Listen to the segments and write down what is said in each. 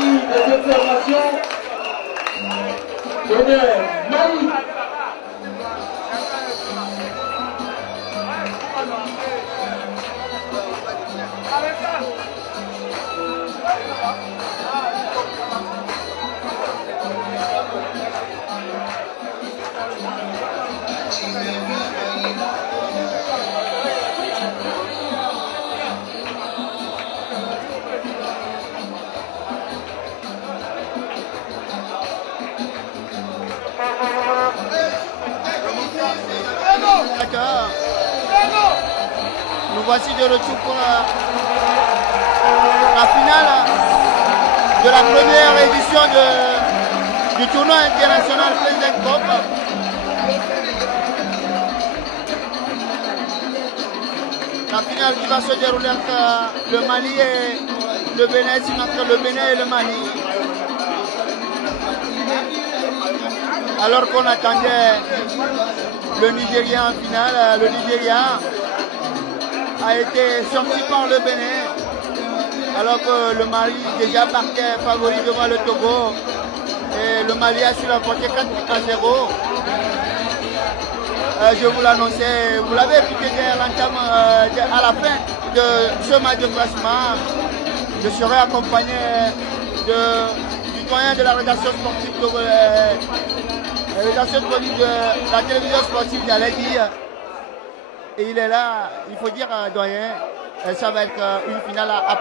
partie de cette formation. Honneur Mali. Nous voici de retour pour la finale de la première édition du tournoi international President Cup. La finale qui va se dérouler entre le Mali et le Bénin, entre le Bénin et le Mali. Alors qu'on attendait le Nigeria en finale, le Nigeria a été sorti par le Bénin, alors que le Mali déjà partait favori devant le Togo et le Mali a su l'emporter 4-0. Je vous l'annonçais, vous l'avez écouté à la fin de ce match de classement. Je serai accompagné du doyen de la rédaction sportive de la télévision sportive, j'allais dire. Et il est là, il faut dire, doyen, ça va être une finale à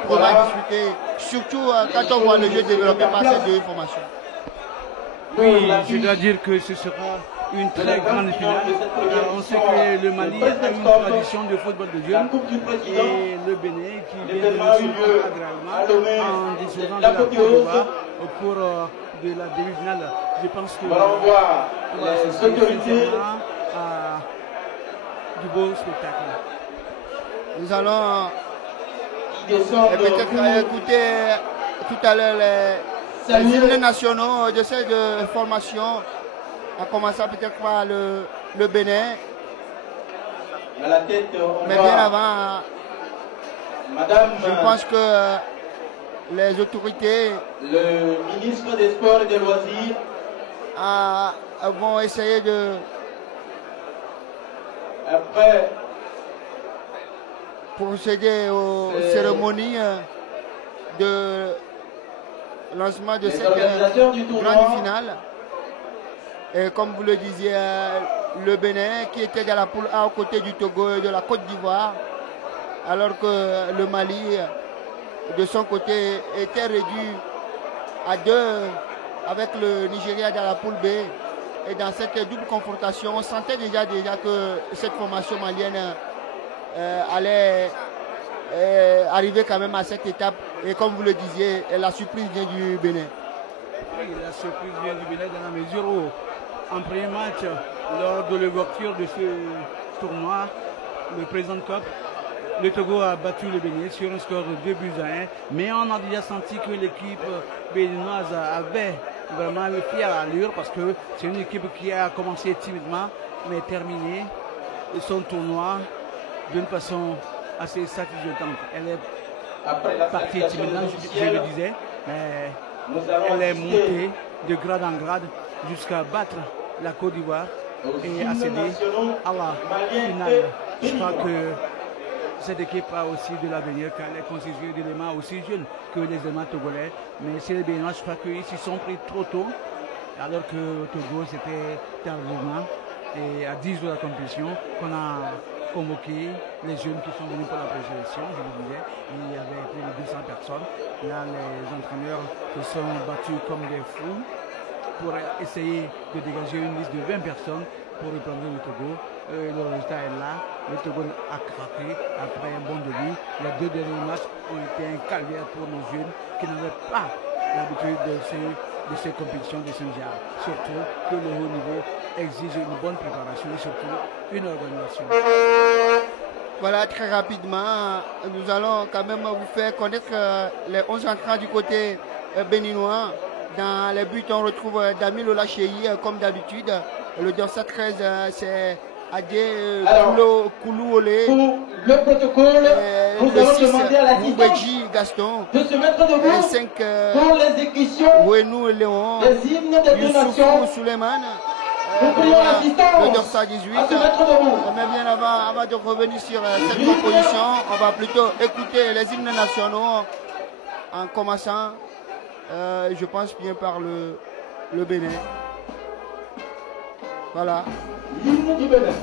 discuter, surtout quand on voit le jeu développé par ces deux formations. Oui, je dois dire que ce sera une très grande finale. On sait que le Mali a une tradition de football de jeunes et le Bénin qui vient de nous surprendre agréablement en disposant de la Côte d'Ivoire pour de la demi-finale. Je pense que du beau spectacle. Nous allons peut-être écouter tout à l'heure les hymnes nationaux de ces deux formations, en commençant peut-être par le Bénin. Mais bien avant, je pense que les autorités, le ministre des Sports et des Loisirs, vont essayer de procéder aux cérémonies de lancement de cette grande finale. Et comme vous le disiez, le Bénin qui était dans la poule A aux côtés du Togo et de la Côte d'Ivoire, alors que le Mali, de son côté, était réduit à 2 avec le Nigeria dans la poule B. Et dans cette double confrontation, on sentait déjà que cette formation malienne allait arriver quand même à cette étape. Et comme vous le disiez, la surprise vient du Bénin. Oui, la surprise vient du Bénin dans la mesure où, en premier match, lors de l'ouverture de ce tournoi, le President Cup, le Togo a battu le Bénin sur un score de 2-1. Mais on a déjà senti que l'équipe béninoise avait vraiment une fière allure parce que c'est une équipe qui a commencé timidement mais terminé son tournoi d'une façon assez satisfaisante. Elle est partie timidement, je le disais, mais elle est montée de grade en grade jusqu'à battre la Côte d'Ivoire et accéder à la finale. Je crois que cette équipe a aussi de l'avenir car elle est constituée d'éléments aussi jeunes que les éléments togolais. Mais c'est les Béninois, je crois qu'ils s'y sont pris trop tôt, alors que au Togo c'était tardivement. Et à 10 jours de la compétition, qu'on a convoqué les jeunes qui sont venus pour la présélection, je vous disais, il y avait plus de 200 personnes. Là, les entraîneurs se sont battus comme des fous pour essayer de dégager une liste de 20 personnes pour reprendre le Togo. Le résultat est là. Le Togo a craqué après un bon début. Les 2 derniers matchs ont été un calvaire pour nos jeunes qui n'avaient pas l'habitude de ces compétitions de ce genre. Surtout que le haut niveau exige une bonne préparation et surtout une organisation. Voilà, très rapidement, nous allons quand même vous faire connaître les 11 entrants du côté béninois. Dans les buts, on retrouve Dami Lola Cheyi comme d'habitude. Le dorsal 13, c'est Adé Koulouolé. Le protocole. Nous le allons 6, demander à l'assistance Moubeji Gaston. de se mettre Le debout 5, pour l'exécution Ouenou Léon. des hymnes des deux nations. Youssoufou Suleiman. Nous prions l'assistance Le Dorsa 18. à se mettre debout. Mais bien avant de revenir sur cette composition, on va plutôt écouter les hymnes nationaux en commençant, je pense bien par le Bénin. Voilà. L'hymne du Bénin.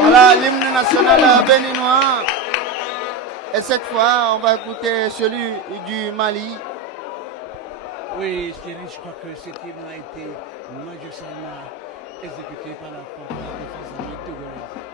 Voilà l'hymne national béninois. Et cette fois, on va écouter celui du Mali. Oui, Thierry, je crois que cet hymne a été magistralement exécuté par la force de défense armée togolaise.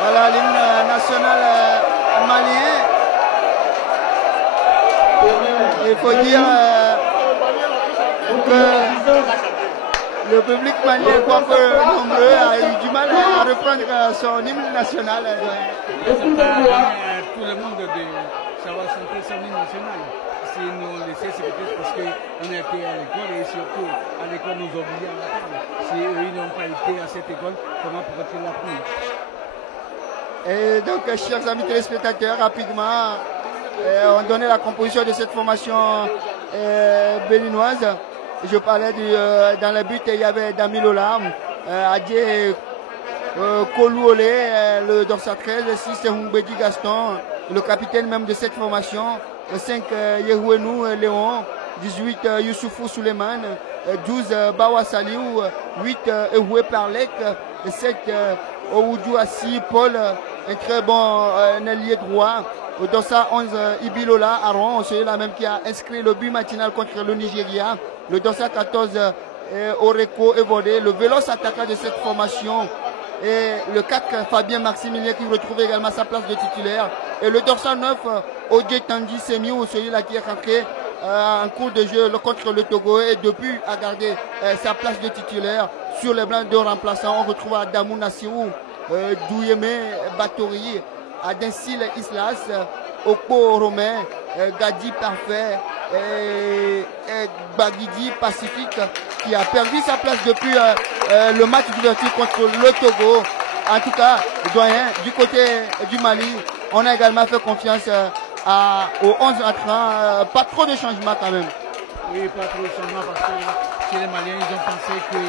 Voilà l'hymne national malien. Il faut dire que le public malien, quoique nombreux, a eu du mal à reprendre son hymne national. Tout le monde de savoir chanter son hymne national. Si nous laissons, c'est peut-être parce qu'on a été à l'école et surtout à l'école nous obligeait à l'apprendre. Si eux n'ont pas été à cette école, comment pourraient-ils l'apprendre? Et donc, chers amis téléspectateurs, rapidement, on donnait la composition de cette formation béninoise. Je parlais dans le but, il y avait Damilola, Adje Kolouole, le Dorsa 13, 6 Moubeji Gaston, le capitaine même de cette formation, 5 Yehouenou Léon, 18 Youssoufou Suleiman, 12 Bawa Saliou, 8 Ehoué Parlek, 7 Oudjou Assi Paul, un très bon ailier droit. Au Dorsa 11, Ibilola Aaron, c'est la même qui a inscrit le but matinal contre le Nigeria. Le Dorsa 14, Oreko Evodé, le véloce attaquant de cette formation. Et le 4, Fabien Maximilien qui retrouve également sa place de titulaire. Et le Dorsa 9, Odje Tangi Semiou, celui-là qui est rentré en cours de jeu contre le Togo et depuis a gardé sa place de titulaire. Sur les blancs de remplaçants, on retrouve Adamou Nassirou, Douyeme Batori, Adensil Islas, Okpo Romain, Gadi Parfait et Baguidi Pacifique qui a perdu sa place depuis le match d'ouverture contre le Togo. En tout cas, doyen, du côté du Mali, on a également fait confiance aux 11 entrants. Pas trop de changements quand même. Oui, pas trop de changements parce que chez les Maliens, ils ont pensé que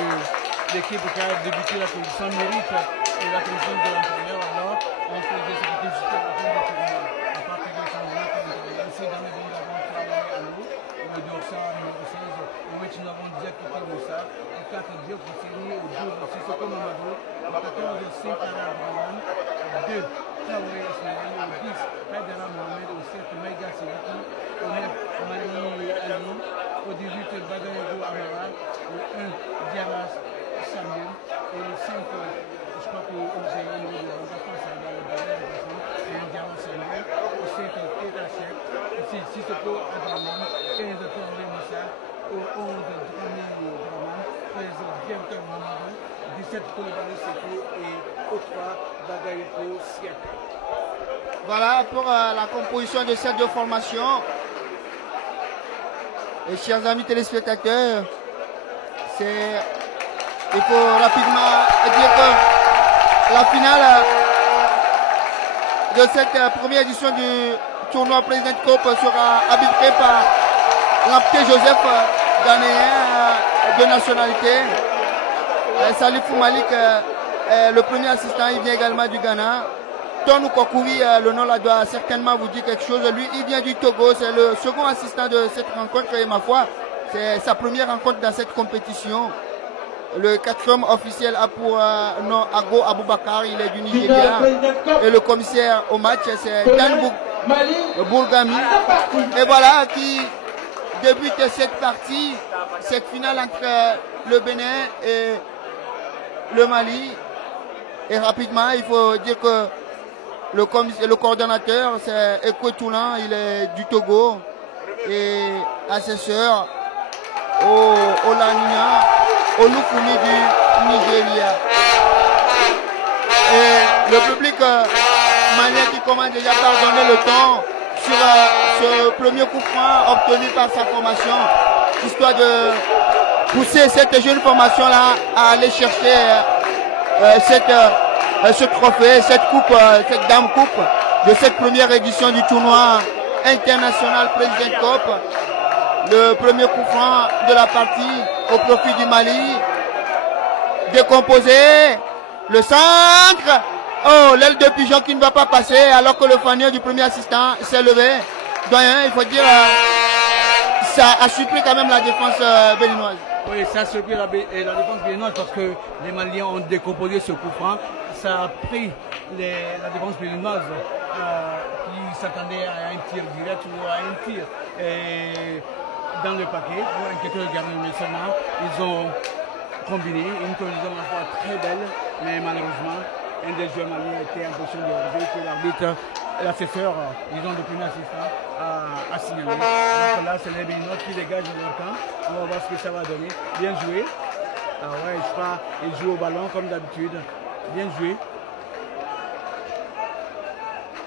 l'équipe qui a débuté la compétition mérite la compétition de l'entraîneur. Alors, on faisait ce qui était juste à la fin du tournoi. À partir de changements, ici dans les bandes avant travaillé à nous, le dorsal numéro 16, au which nous avons déjà quitté Moussa, et 4 Diop Sini, au 12 Sissoko Mamadou, au 14 Sinkara Abdraman, 2 Traoré Ismaël, au 10 Haidara Mohamed, au 7 Maïga Sidiki, au 9 Mali Ali, au 18 Bagayogo Amara, au 1 Diamas Samuel, et au 5 je crois que c'est un niveau de remplacement, ça va le donner et un Diamas Samuel, au 7 Teta Chek, au 6 Sissoko Abdraman, 15 Traoré Moussa, au 11 Drami Draman, 13 Diankar Mamadou, 17 Koulibaly Sekou et au 3 Bagayoko Siaka. Voilà pour la composition de cette deux formations. Et chers amis téléspectateurs, il faut rapidement dire que la finale de cette première édition du tournoi President Cup sera arbitrée par l'Ampté Joseph, ghanéen de nationalité. Salifou Malik, le premier assistant, il vient également du Ghana. Tonou Kokouri, le nom là doit certainement vous dire quelque chose. Lui, il vient du Togo, c'est le second assistant de cette rencontre et ma foi, c'est sa première rencontre dans cette compétition. Le quatrième officiel a pour nom Ago Aboubakar, il est du Nigeria. Et le commissaire au match, c'est Dan Bourgami. Et voilà qui débute cette partie, cette finale entre le Bénin et le Mali. Et rapidement, il faut dire que le coordonnateur, c'est Eko Toulan, il est du Togo. Et assesseur au Lania, au Lufuni du Nigeria. Et le public malien qui commence déjà par donner le temps sur ce premier coup franc obtenu par sa formation, histoire de pousser cette jeune formation-là à aller chercher ce trophée, cette coupe, cette dame coupe de cette première édition du tournoi international President Cup. Le premier coup franc de la partie au profit du Mali. Décomposé. Le centre. Oh, l'aile de pigeon qui ne va pas passer alors que le fanier du premier assistant s'est levé. Doyen, il faut dire, ça a surpris quand même la défense béninoise. Oui, ça a surpris la défense béninoise parce que les Maliens ont décomposé ce coup franc. Ça a pris la défense béninoise qui s'attendait à un tir direct ou à un tir dans le paquet pour inquiéter le gardien. Mais seulement, ils ont combiné une combinaison à la fois très belle, mais malheureusement, un des joueurs maliens était en position de relever que l'arbitre, l'assesseur, disons le premier assistant, a signalé. Donc là, c'est les Béninois qui dégagent leur camp. On va voir ce que ça va donner. Bien joué. Ah ouais, je crois qu'ils jouent au ballon comme d'habitude. Bien joué.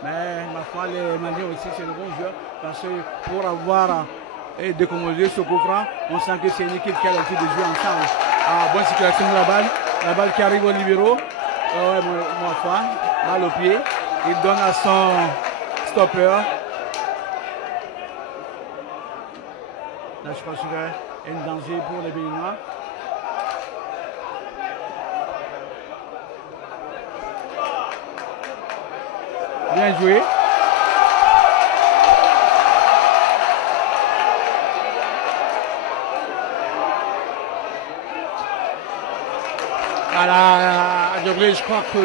Mais ma foi, les Maliens aussi, c'est de bons joueurs. Parce que pour avoir décomposé ce coup franc, on sent que c'est une équipe qui a l'habitude de jouer ensemble. Ah, bonne circulation de la balle qui arrive au libéraux. Ouais, ma foi, balle au pied. Il donne à son stopper. Là, je pense qu'il y a un danger pour les Béninois. Bien joué. Je crois que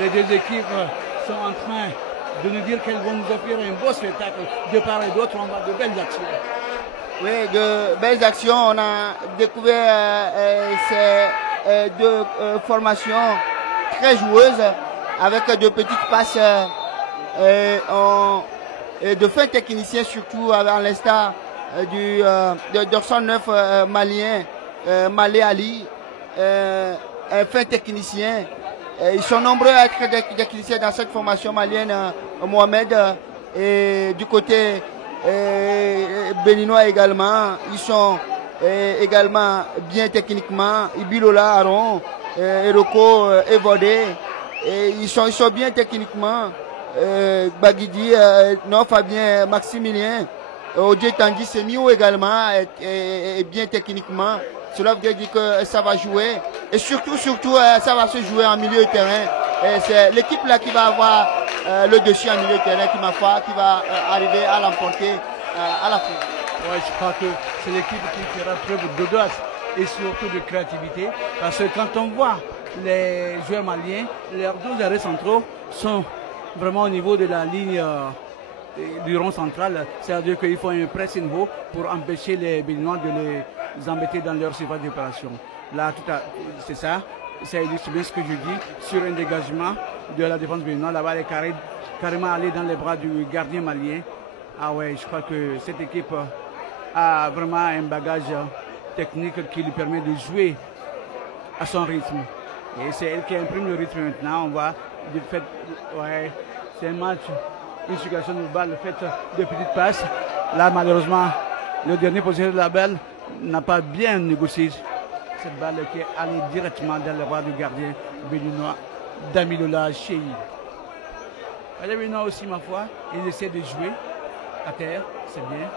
les deux équipes sont en train de nous dire qu'elles vont nous offrir un beau spectacle de part et d'autre. On va de belles actions. Oui, de belles actions. On a découvert ces deux formations très joueuses avec de petites passes et de fins techniciens, surtout à l'instar du 209 malien, Malé Ali, un fin technicien. Ils sont nombreux à être des techniciens dans cette formation malienne. Mohamed, Et du côté béninois également, ils sont également bien techniquement. Ibilola, Aaron, Eroko, Evodé, et ils sont bien techniquement. Baguidi, non, Fabien, Maximilien, Odje Tanguy Semiou également est bien techniquement. Cela veut dire que ça va jouer. Et surtout, ça va se jouer en milieu de terrain. C'est l'équipe là qui va avoir le dessus en milieu de terrain, qui va arriver à l'emporter à la fin. Ouais, je crois que c'est l'équipe qui fera preuve d'audace et surtout de créativité. Parce que quand on voit les joueurs maliens, leurs deux arrêts centraux sont vraiment au niveau de la ligne du rond central. C'est-à-dire qu'il faut un pressing haut pour empêcher les Béninois de les embêter dans leur surface d'opération. Là, c'est ça. Ça illustre bien ce que je dis sur un dégagement de la défense béninoise. La balle est carrément allée dans les bras du gardien malien. Ah ouais, je crois que cette équipe a vraiment un bagage technique qui lui permet de jouer à son rythme. Et c'est elle qui imprime le rythme maintenant. On voit du fait, ouais, c'est un match, une circulation de balle faite de petites passes. Là, malheureusement, le dernier possesseur de la balle n'a pas bien négocié cette balle qui est allée directement dans les bras du gardien béninois Damilola Cheyi. Les Béninois aussi, ma foi, ils essaient de jouer à terre, c'est bien.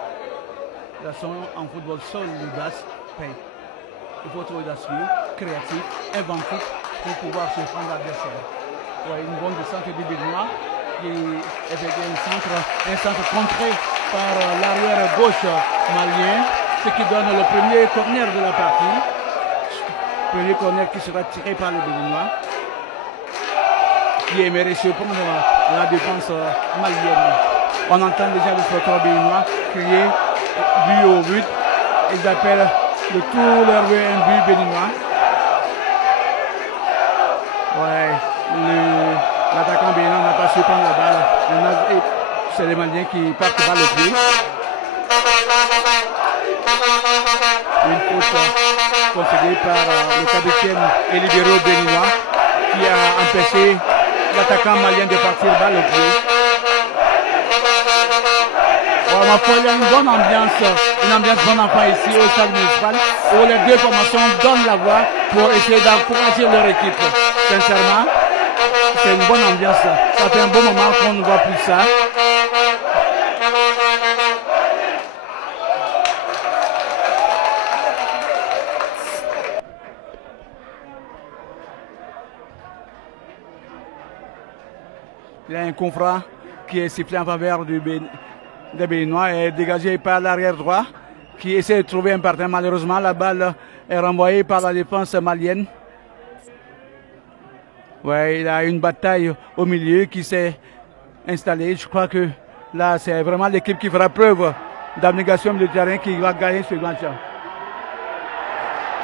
Là, sont en football, seul l'audace paye. Il faut être audacieux, créatif, inventif pour pouvoir surprendre l'adversaire. Ouais, une bonne descente du Béninois qui effectue un centre contré par l'arrière gauche malien, ce qui donne le premier corner de la partie. Premier corner qui sera tiré par les Béninois, qui aimerait surprendre la défense malienne. On entend déjà le supporter béninois crier but au but. Ils appellent de tout leur vœu un but béninois. Ouais, l'attaquant béninois n'a pas su prendre la balle. C'est les Maliens qui partent par le pied. Une faute concédée par le capitaine et libéraux béninois qui a empêché l'attaquant malien de partir balle au pied. Il y a une bonne ambiance bon enfant ici au stade municipal où les deux formations donnent la voix pour essayer d'encourager leur équipe. Sincèrement, c'est une bonne ambiance. Ça fait un bon moment qu'on ne voit plus ça. Il y a un confrère qui est sifflé en faveur des Béninois et dégagé par l'arrière droit qui essaie de trouver un partenaire. Malheureusement, la balle est renvoyée par la défense malienne. Ouais, il y a une bataille au milieu qui s'est installée. Je crois que là, c'est vraiment l'équipe qui fera preuve d'abnégation de terrain qui va gagner ce match.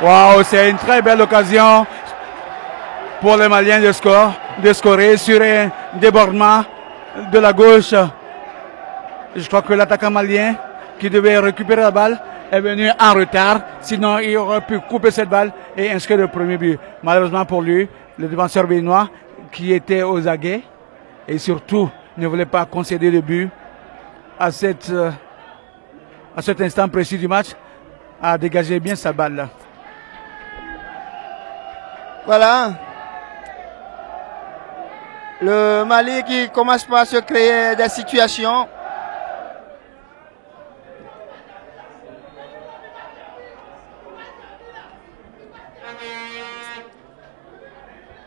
Waouh, c'est une très belle occasion pour les Maliens de scorer sur un débordement de la gauche. Je crois que l'attaquant malien qui devait récupérer la balle est venu en retard. Sinon, il aurait pu couper cette balle et inscrire le premier but. Malheureusement pour lui, le défenseur béninois qui était aux aguets et surtout ne voulait pas concéder le but à cet instant précis du match, a dégagé bien sa balle. Voilà. Le Mali qui commence par se créer des situations.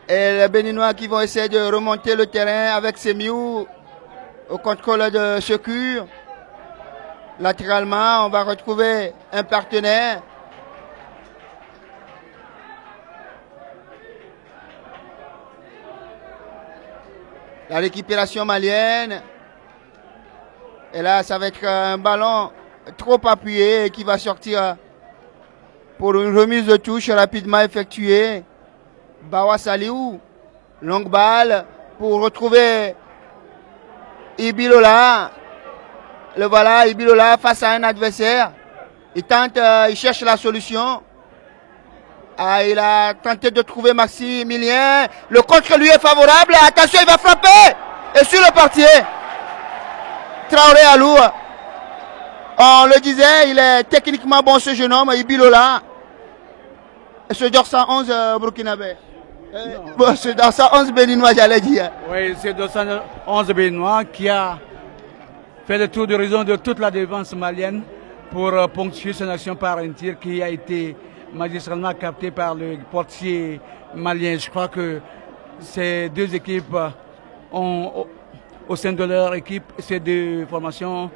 Et les Béninois qui vont essayer de remonter le terrain avec Semiou au contrôle de Secure. Latéralement, on va retrouver un partenaire. La récupération malienne. Et là, ça va être un ballon trop appuyé qui va sortir pour une remise de touche rapidement effectuée. Bawa Saliou, longue balle pour retrouver Ibilola. Le voilà, Ibilola face à un adversaire. Il tente, il cherche la solution. Ah, il a tenté de trouver Maximilien. Le contre lui est favorable. Attention, il va frapper. Et sur le portier. Traoré Alou. On le disait, il est techniquement bon ce jeune homme, Ibilola. Ce Dorsa 11 burkinabé. Bon, c'est Dorsa 11 béninois, j'allais dire. Oui, c'est Dorsa 11 béninois qui a fait le tour d'horizon de toute la défense malienne pour ponctuer son action par un tir qui a été magistralement capté par le portier malien. Je crois que ces deux équipes ont, au sein de leur équipe, ces deux formations,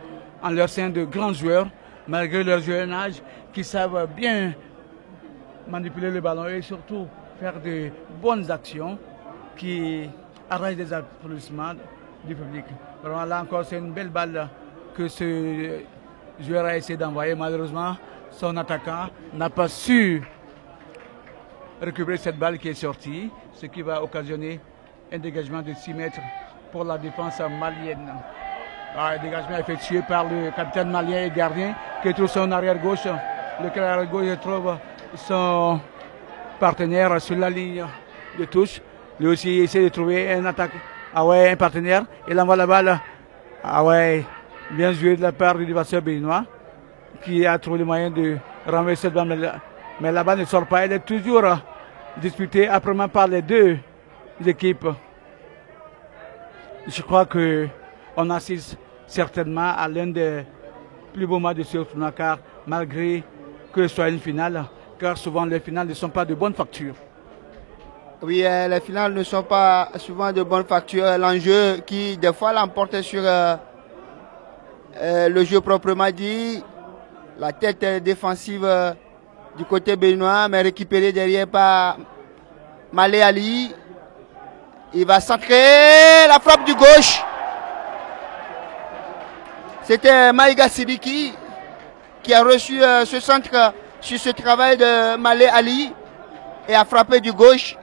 en leur sein de grands joueurs, malgré leur jeune âge, qui savent bien manipuler le ballon et surtout faire de bonnes actions qui arrachent des applaudissements du public. Vraiment, là encore, c'est une belle balle que ce joueur a essayé d'envoyer. Malheureusement, son attaquant n'a pas su récupérer cette balle qui est sortie, ce qui va occasionner un dégagement de 6 mètres pour la défense malienne. Un dégagement effectué par le capitaine malien et gardien qui trouve son arrière-gauche. Le arrière-gauche trouve son partenaire sur la ligne de touche. Lui aussi essaie de trouver un attaque. Ah ouais, un partenaire. Il envoie la balle. Ah ouais, bien joué de la part du défenseur béninois qui a trouvé le moyen de renverser cette balle. Mais la balle ne sort pas. Elle est toujours disputée âprement par les deux équipes. Je crois qu'on assiste certainement à l'un des plus beaux matchs de ce tournoi, car malgré que ce soit une finale, car souvent les finales ne sont pas de bonne facture. Oui, les finales ne sont pas souvent de bonne facture. L'enjeu qui, des fois, l'emporte sur le jeu proprement dit, la tête défensive du côté béninois, mais récupérée derrière par Malé Ali. Il va centrer la frappe du gauche. C'était Maïga Sidiki qui a reçu ce centre sur ce travail de Malé Ali et a frappé du gauche.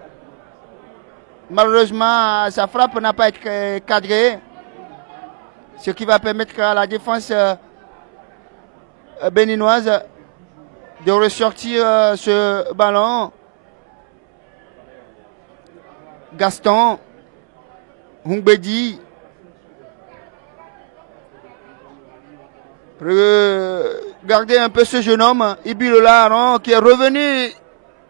Malheureusement, sa frappe n'a pas été cadrée, ce qui va permettre à la défense béninoise de ressortir ce ballon. Gaston Hungbedi. Regardez un peu ce jeune homme, Ibilola Aron, qui est revenu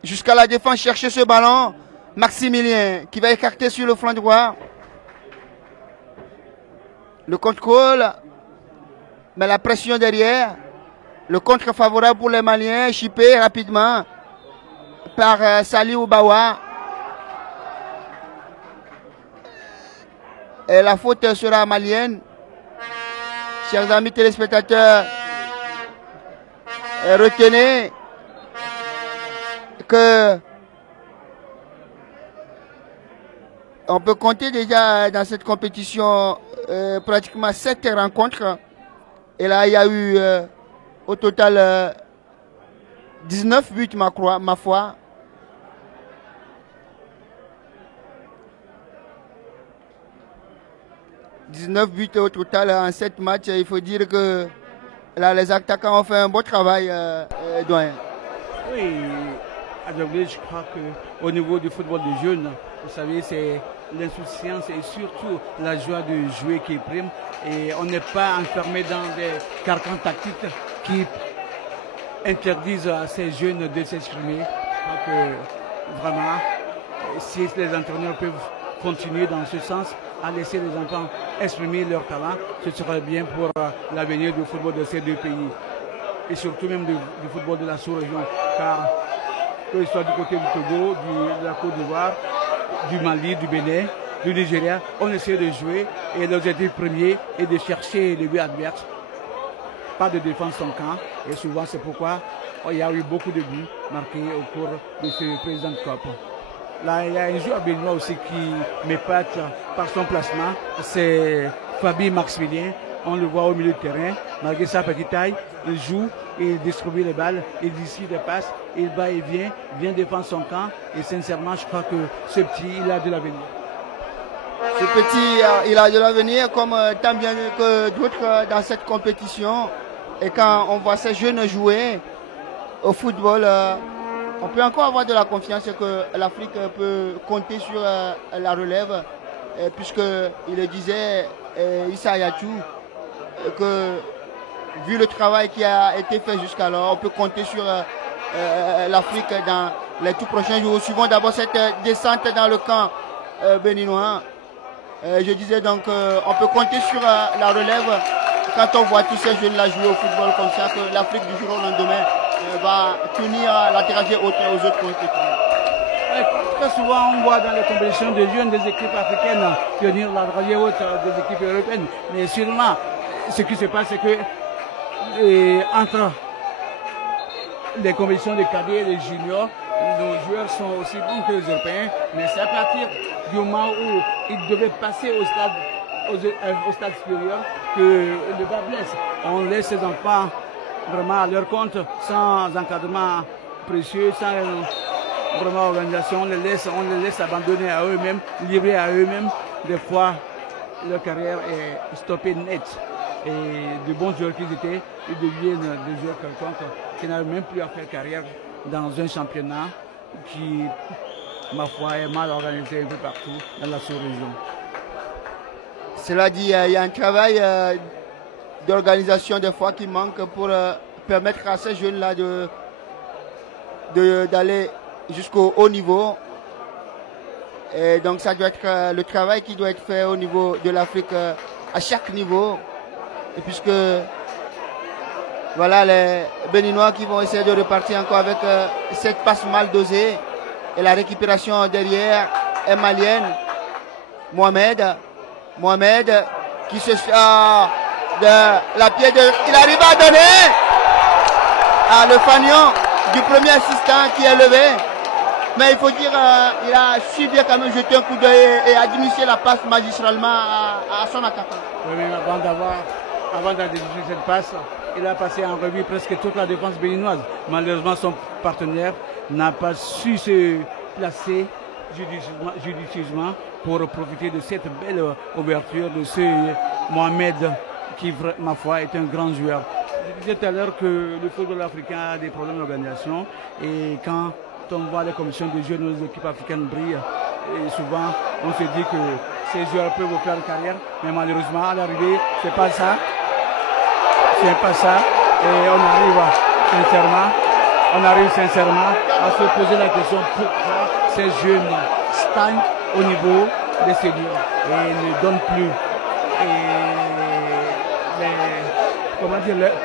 jusqu'à la défense chercher ce ballon. Maximilien qui va écarter sur le flanc droit. Le contrôle, mais la pression derrière. Le contre favorable pour les Maliens, chippé rapidement par Sali Oubawa. Et la faute sera malienne. Chers amis téléspectateurs, retenez que on peut compter déjà dans cette compétition pratiquement 7 rencontres. Et là, il y a eu au total 19 buts, ma foi. « 19 buts au total en 7 matchs. Il faut dire que là, les attaquants ont fait un bon travail, doyen. Oui, je crois qu'au niveau du football des jeunes, vous savez, c'est l'insouciance et surtout la joie de jouer qui prime. Et on n'est pas enfermé dans des carcans tactiques qui interdisent à ces jeunes de s'exprimer. Je crois que vraiment, si les entraîneurs peuvent continuer dans ce sens, à laisser les enfants exprimer leur talent, ce serait bien pour l'avenir du football de ces deux pays. Et surtout même du football de la sous-région. Car que ce soit du côté du Togo, de la Côte d'Ivoire, du Mali, du Bénin, du Nigeria, on essaie de jouer et l'objectif premier est de chercher les buts adverses. Pas de défense son camp. Et souvent c'est pourquoi il y a eu beaucoup de buts marqués au cours de ce président de COP. Là, il y a un joueur béninois aussi qui m'épate par son placement. C'est Fabi Maximilien. On le voit au milieu de terrain. Malgré sa petite taille, il joue, il distribue les balles, il distribue des passes, il va et vient défendre son camp. Et sincèrement, je crois que ce petit, il a de l'avenir. Ce petit, il a de l'avenir comme tant bien que d'autres dans cette compétition. Et quand on voit ces jeunes jouer au football, on peut encore avoir de la confiance que l'Afrique peut compter sur la relève, puisque il le disait, Issa Ayatou, que, vu le travail qui a été fait jusqu'alors, on peut compter sur l'Afrique dans les tout prochains jours. Suivons d'abord cette descente dans le camp béninois. Je disais donc, on peut compter sur la relève quand on voit tous ces jeunes-là jouer au football comme ça, que l'Afrique du jour au lendemain va tenir la trajectoire aux autres compétitions. Très souvent, on voit dans les compétitions de jeunes des équipes africaines tenir la trajectoire haute des équipes européennes. Mais sûrement, ce qui se passe, c'est que entre les compétitions de cadets et les juniors, nos joueurs sont aussi bons que les Européens, mais c'est à partir du moment où ils devaient passer au stade supérieur que le bas blesse. On laisse ces enfants vraiment à leur compte, sans encadrement précieux, sans vraiment organisation. On les laisse abandonner à eux-mêmes, livrés à eux-mêmes. Des fois, leur carrière est stoppée net. Et de bons joueurs qu'ils étaient, ils deviennent des joueurs quelconques qui n'arrivent même plus à faire carrière dans un championnat qui, ma foi, est mal organisé un peu partout dans la sous-région. Cela dit, il y a un travail d'organisation des fois qui manque pour permettre à ces jeunes-là d'aller jusqu'au haut niveau. Et donc ça doit être le travail qui doit être fait au niveau de l'Afrique à chaque niveau. Et puisque voilà les Béninois qui vont essayer de repartir encore avec cette passe mal dosée et la récupération derrière est malienne. Mohamed qui se sort de la pied de... Il arrive à donner le fanion du premier assistant qui est levé. Mais il faut dire, il a su bien quand même jeter un coup d'œil et administrer la passe magistralement à son attaquant. Oui, mais avant d'administrer cette passe, il a passé en revue presque toute la défense béninoise. Malheureusement, son partenaire n'a pas su se placer judicieusement pour profiter de cette belle ouverture de ce Mohamed qui, ma foi, est un grand joueur. Je disais tout à l'heure que le football africain a des problèmes d'organisation et quand on voit les commissions de jeux de nos équipes africaines brillent, et souvent on se dit que ces joueurs peuvent faire une carrière, mais malheureusement à l'arrivée c'est pas ça. C'est pas ça. Et on arrive sincèrement à se poser la question pourquoi ces jeunes stagnent au niveau des seniors et ne donnent plus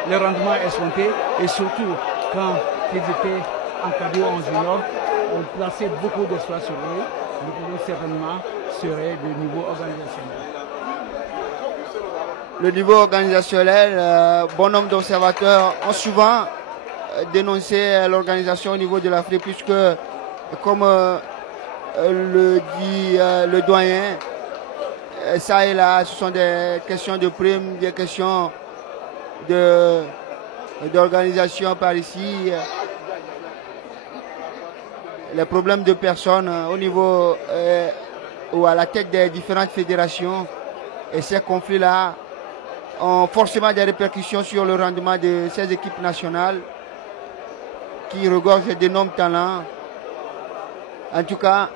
les rendements escomptés, et surtout quand ils étaient en cadeau en junior, on plaçait beaucoup d'espoir sur eux. Le problème certainement serait de niveau organisationnel. Le niveau organisationnel, bon nombre d'observateurs ont souvent dénoncé l'organisation au niveau de l'Afrique, puisque, comme le dit le doyen, ça et là, ce sont des questions de primes, des questions d'organisation par ici. Les problèmes de personnes au niveau ou à la tête des différentes fédérations, et ces conflits-là ont forcément des répercussions sur le rendement de ces équipes nationales qui regorgent d'énormes talents. En tout cas,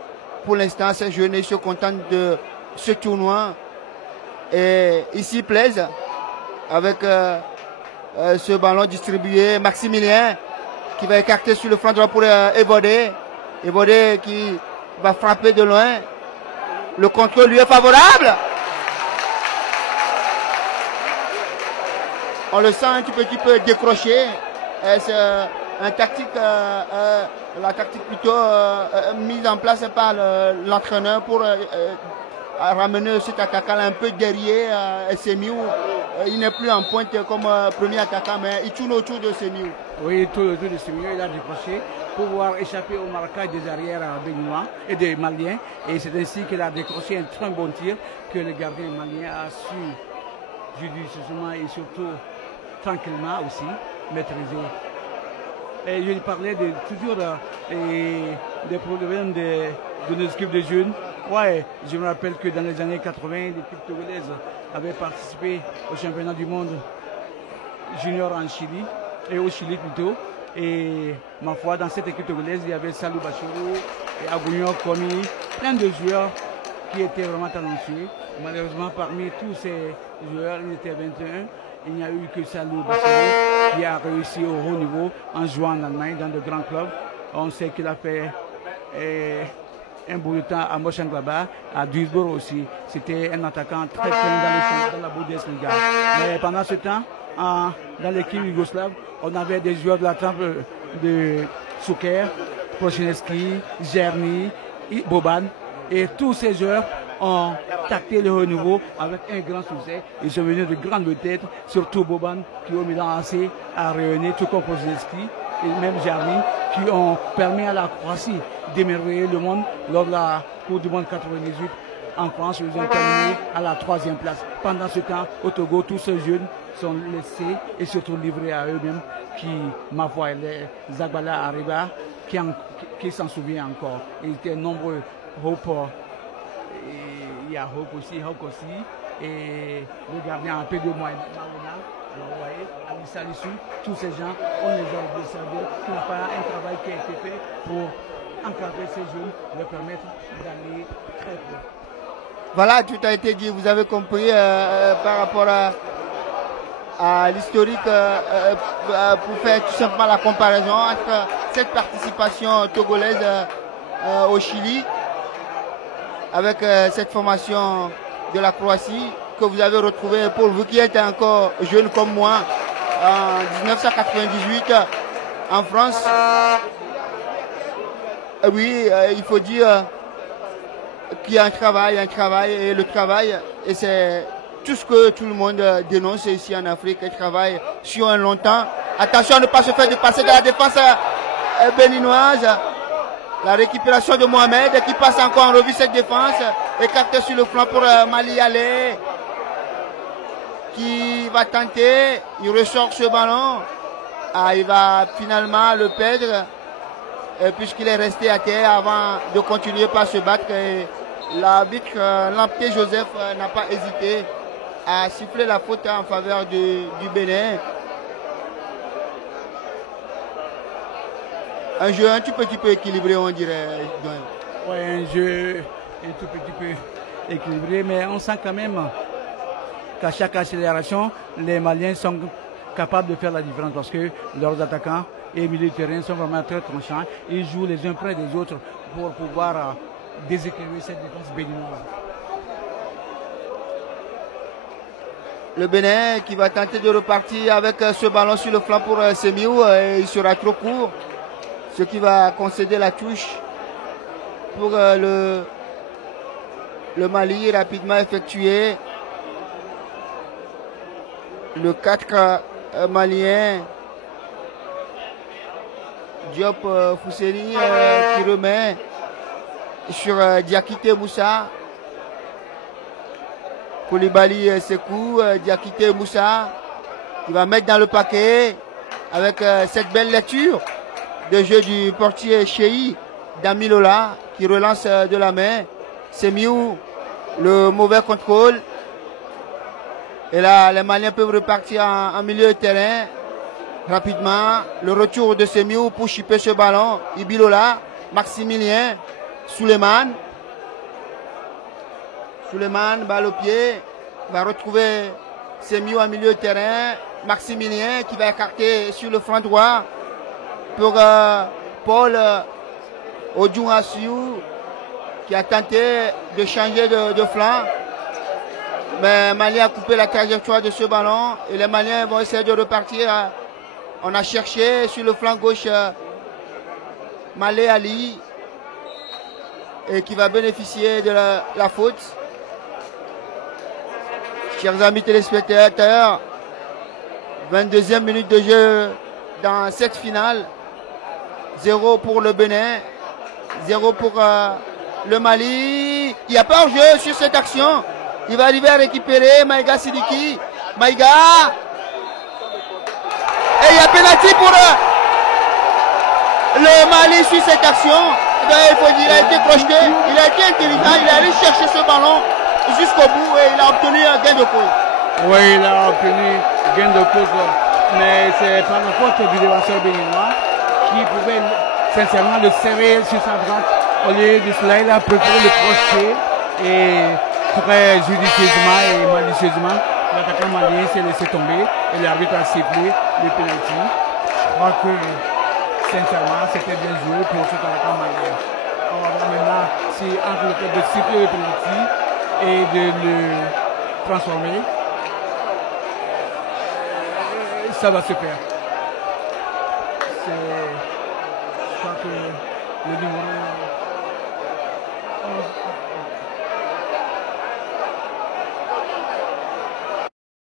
pour l'instant, ces jeunes se contentent de ce tournoi et ils s'y plaisent avec ce ballon distribué. Maximilien qui va écarter sur le flanc droit pour Ebodé. Ebodé qui va frapper de loin. Le contrôle lui est favorable. On le sent un petit peu décroché. C'est la tactique plutôt mise en place par l'entraîneur pour ramener cet attaquant un peu derrière Semiou. Il n'est plus en pointe comme premier attaquant, mais il tourne autour de Semiou. Oui, il tourne autour de Semiou, il a décroché pour pouvoir échapper au marquage des arrières béninois et des Maliens. Et c'est ainsi qu'il a décroché un très bon tir que le gardien malien a su judicieusement et surtout tranquillement aussi maîtriser. Et je parlais toujours des problèmes de nos équipes de jeunes. Ouais, je me rappelle que dans les années 80, l'équipe togolaise avait participé au championnat du monde junior en Chili, et au Chili plutôt. Et ma foi, dans cette équipe togolaise, il y avait Salou Bachirou et Agouillon Komi, plein de joueurs qui étaient vraiment talentueux. Malheureusement, parmi tous ces joueurs, il était 21. Il n'y a eu que Salou Bassirou qui a réussi au haut niveau en jouant en Allemagne dans de grands clubs. On sait qu'il a fait un bout de temps à Mönchengladbach, à Duisburg aussi. C'était un attaquant très fin dans la Bundesliga. Mais pendant ce temps, dans l'équipe yougoslave, on avait des joueurs de la trempe de Šuker, Prosinecki, Žerni, Boban. Et tous ces joueurs ont tacté le haut niveau avec un grand succès. Ils sont venus de grandes têtes, surtout Boban, qui au Milan AC a rayonné, tout comme Prosinecki et même Žerni, qui ont permis à la Croatie d'émerveiller le monde lors de la Coupe du Monde 98. En France, ils ont terminé à la 3e place. Pendant ce temps, au Togo, tous ces jeunes sont laissés et surtout livrés à eux-mêmes, qui, ma foi, les Zagbala Ariba, qui s'en souvient encore. Ils étaient nombreux. Hope, il y a Hope aussi, et le gardien un peu de moins, vous voyez, Ali Salissou, tous ces gens, on les a observés, qu'il n'y a pas un travail qui a été fait pour encadrer ces jeunes, leur permettre d'aller très loin. Voilà, tout a été dit, vous avez compris par rapport à l'historique pour faire tout simplement la comparaison entre cette participation togolaise au Chili avec cette formation de la Croatie que vous avez retrouvée, pour vous qui êtes encore jeune comme moi, en 1998 en France. Oui, il faut dire qu'il y a un travail, et le travail, et c'est tout ce que tout le monde dénonce ici en Afrique, un travail sur un long temps. Attention à ne pas se faire dépasser de la défense béninoise. La récupération de Mohamed qui passe encore en revue cette défense, écarté sur le flanc pour Mali Allé, qui va tenter, il ressort ce ballon, il va finalement le perdre puisqu'il est resté à terre avant de continuer par se battre. L'arbitre Lampté Joseph n'a pas hésité à siffler la faute en faveur du Bénin. Un jeu un tout petit peu équilibré, on dirait. Oui, un jeu un tout petit peu équilibré, mais on sent quand même qu'à chaque accélération, les Maliens sont capables de faire la différence parce que leurs attaquants et milieux de terrain sont vraiment très tranchants. Ils jouent les uns près des autres pour pouvoir déséquilibrer cette défense béninoise. Le Bénin qui va tenter de repartir avec ce ballon sur le flanc pour Semiou, il sera trop court. Ce qui va concéder la touche pour le Mali, rapidement effectué. Le 4 malien, Diop Fousseni qui remet sur Diakité Moussa. Koulibaly Sekou, Diakité Moussa qui va mettre dans le paquet avec cette belle lecture de jeu du portier Cheyi Damilola qui relance de la main. Semiou, le mauvais contrôle. Et là, les Maliens peuvent repartir en milieu de terrain rapidement. Le retour de Semiou pour chipper ce ballon. Ibilola, Maximilien, Souleymane, balle au pied, va retrouver Semiou en milieu de terrain. Maximilien qui va écarter sur le flanc droit pour Paul Odjourassiou qui a tenté de changer de flanc. Mais Mali a coupé la trajectoire de ce ballon et les Maliens vont essayer de repartir. On a cherché sur le flanc gauche Malé Ali et qui va bénéficier de la faute. Chers amis téléspectateurs, 22e minute de jeu dans cette finale. 0 pour le Bénin, 0 pour le Mali. Il n'y a pas hors-jeu sur cette action. Il va arriver à récupérer Maïga Sidiki. Maïga. Et il y a pénalty pour le Mali sur cette action. Il faut dire, il a été projeté, il a été intelligent, il est allé chercher ce ballon jusqu'au bout et il a obtenu un gain de cause. Oui, il a obtenu gain de cause, mais c'est par la faute du défenseur béninois qui pouvait sincèrement le serrer sur sa droite. Au lieu de cela, il a préféré le projeter Et très judicieusement et malicieusement, l'attaquant malien s'est laissé tomber et l'arbitre a sifflé le penalty. Je crois que sincèrement c'était bien joué pour cet attaquant malien. On va voir maintenant si entre le fait de siffler le penalty et de le transformer, ça va se faire. Je crois que le numéro